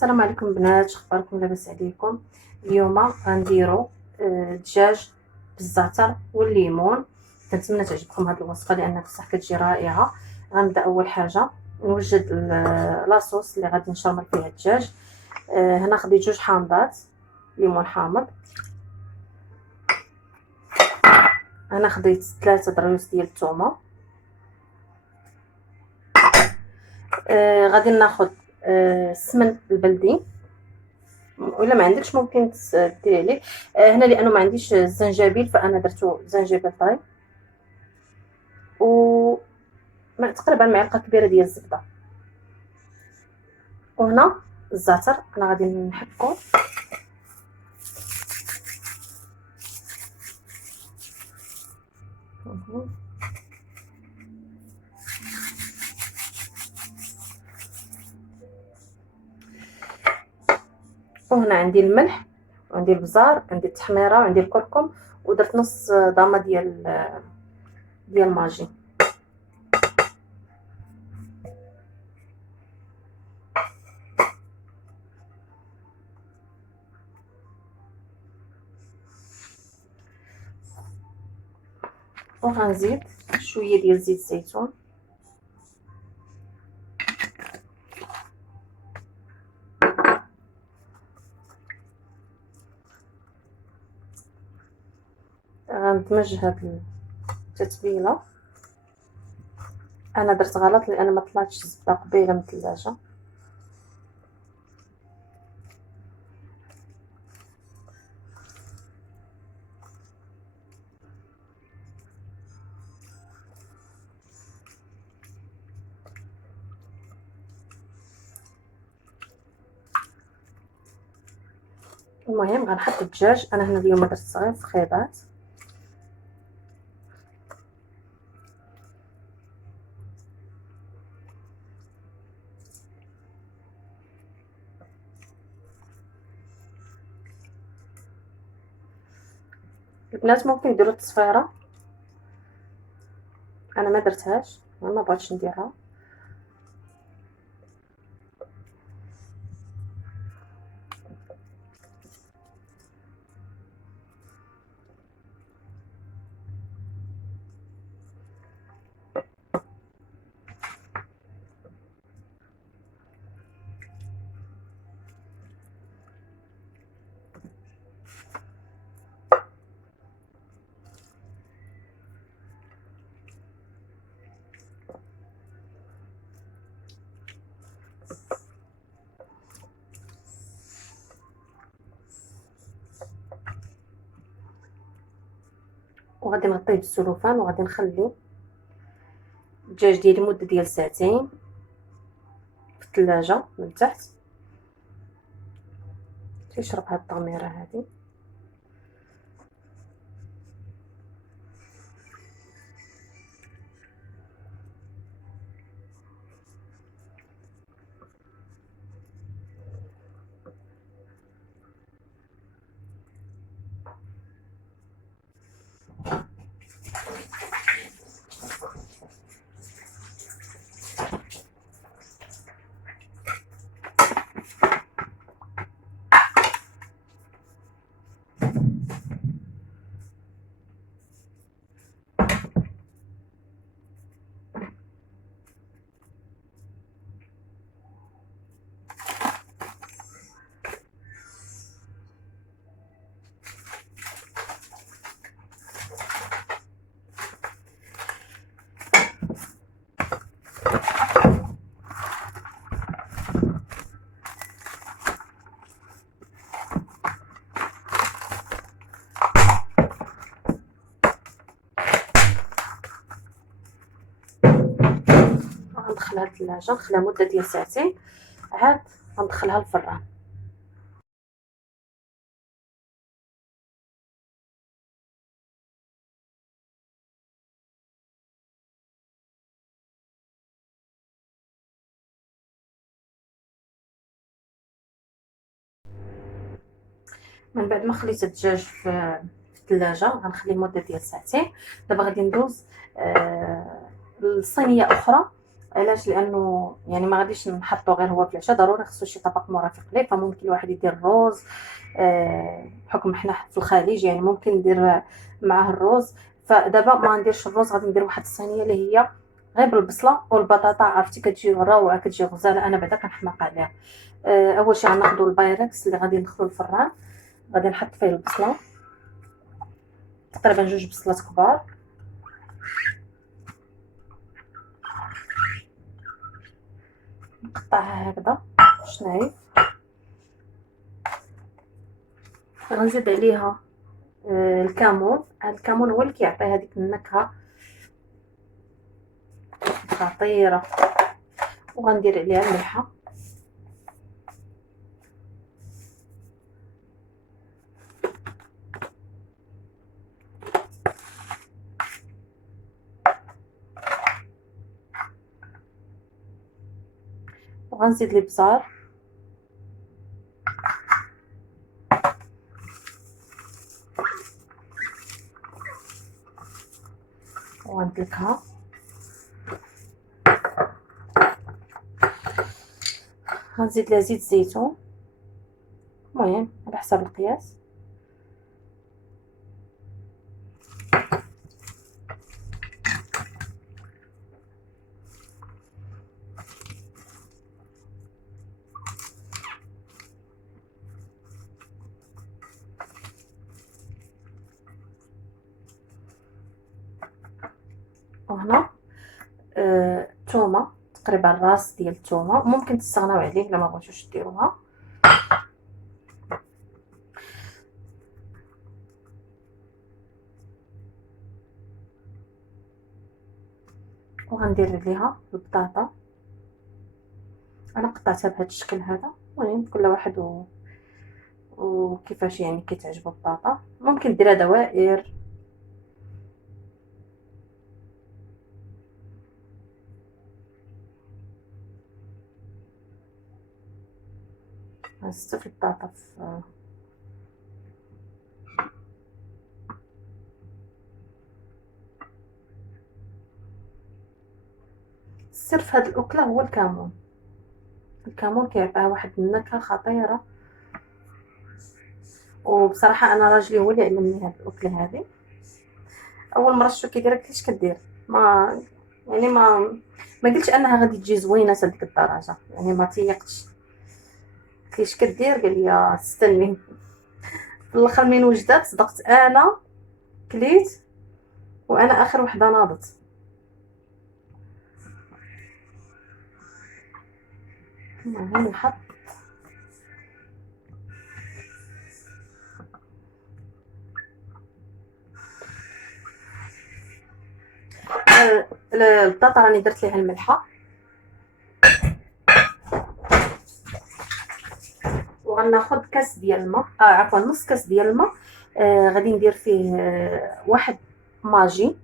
السلام عليكم بنات، اخباركم؟ لاباس عليكم؟ اليوم غنديرو دجاج بالزعتر والليمون. كنتمنى تعجبكم هذه الوصفه لان بصح كتجي رائعه. غنبدا اول حاجه نوجد لاصوص اللي غادي نشرمل فيها الدجاج. هنا خديت 2 حامضات ليمون حامض. انا خديت 3 ضروس ديال الثومه. غادي ناخذ السمن البلدي، ولا ما عندكش ممكن ديري عليه. هنا لانه ما عنديش الزنجبيل فانا درتو زنجبيل طري، و تقريبا معلقه كبيره ديال الزبده. وهنا الزعتر انا غادي نحكو. وهنا عندي الملح وعندي البزار، عندي التحميره وعندي الكركم، ودرت نص ضامه ديال ماجي. وغنزيد شويه ديال زيت الزيتون، غندمج هاد التتبيله. انا درت غلط لان ما طلعتش الزبده قبيله من الثلاجه. المهم غنحط الدجاج. انا هنا اليوم درت صغير في خيبات. البنات ممكن يديروا التصفيره، انا ما درتهاش، ما بغيتش نديرها. وغادي نغطيه بالسلوفان وغادي نخلي الدجاج ديالي مده ديال ساعتين في الثلاجه من تحت تيشرب هاد الطميره هادي. غندخلها للثلاجه، نخليها مده ديال ساعتين، عاد غندخلها للفران. من بعد ما خليت الدجاج في الثلاجه غنخليه مده ديال ساعتين. دابا غادي ندوز لصينيه اخرى علاش؟ لانه يعني ما غاديش نحطو غير هو في العشاء، ضروري خصو شي طبق مرافق ليه. فممكن الواحد يدير الروز، بحكم حنا في الخليج يعني ممكن ندير معاه الروز. فدابا ما نديرش الروز، غادي ندير واحد الصينيه اللي هي غير بالبصله والبطاطا، عرفتي كتجي روعه، كتجي غزاله، انا بعدا كنحماق عليها. اول شي غناخدو البايركس اللي غادي ندخلو الفران، غادي نحط فيه البصله، تقريبا 2 بصلات كبار، نقطعها هكذا شنايف. غنزيد عليها الكمون. الكمون هو اللي كيعطي هذيك النكهه خطيره. وغندير عليها الملحه، وغنزيد الابزار، وغندلكها. غنزيد لها زيت زيتون، المهم على حسب القياس. وهنا تومه، تقريبا راس ديال التومه، ممكن تستغناو عليه الا ما بغيتوش ديروها. وغندير عليها البطاطا، انا قطعتها بهذا الشكل هذا. المهم كل واحد وكيفاش يعني كيتعجبو البطاطا، ممكن ديرها دوائر. غنستو في البطاطا في السر في هاد الاكله هو الكمون. الكمون كيعطيها واحد النكهه خطيره. وبصراحه انا راجلي هو اللي علمني هاد الاكله هذه. اول مره شفتو كيديرها كيفاش كدير، ما يعني ما قلتش انها غادي تجي زوينه لهاديك الدرجه، يعني ما تيقتش. كيفاش كدير؟ قال لي استني. في الاخر من وجدت صدقت انا، كليت وانا اخر وحده ناضت. المهم نحط البطاطا راني درت ليها الملحه، وغناخذ كاس ديال الماء، عفوا نص كاس ديال الماء. غادي ندير فيه واحد ماجي،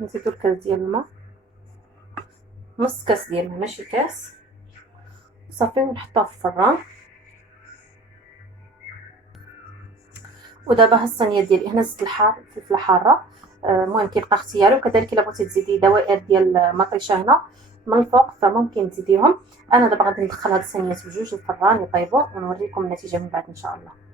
نزيدو الكاس ديال الماء، نص كاس ديال الماء ماشي كاس، صافي، ونحطوها في الفران. ودابا ها الصينيه ديالي هنا زدت الفلفله حاره. المهم كيبقى اختياري. وكذلك الا بغيتي تزيدي دوائر ديال مطيشه هنا من الفوق فممكن تزيديهم. انا دابا غادي ندخل هاد الصينيات بجوج الفران يطيبوا ونوريكم النتيجه من بعد ان شاء الله.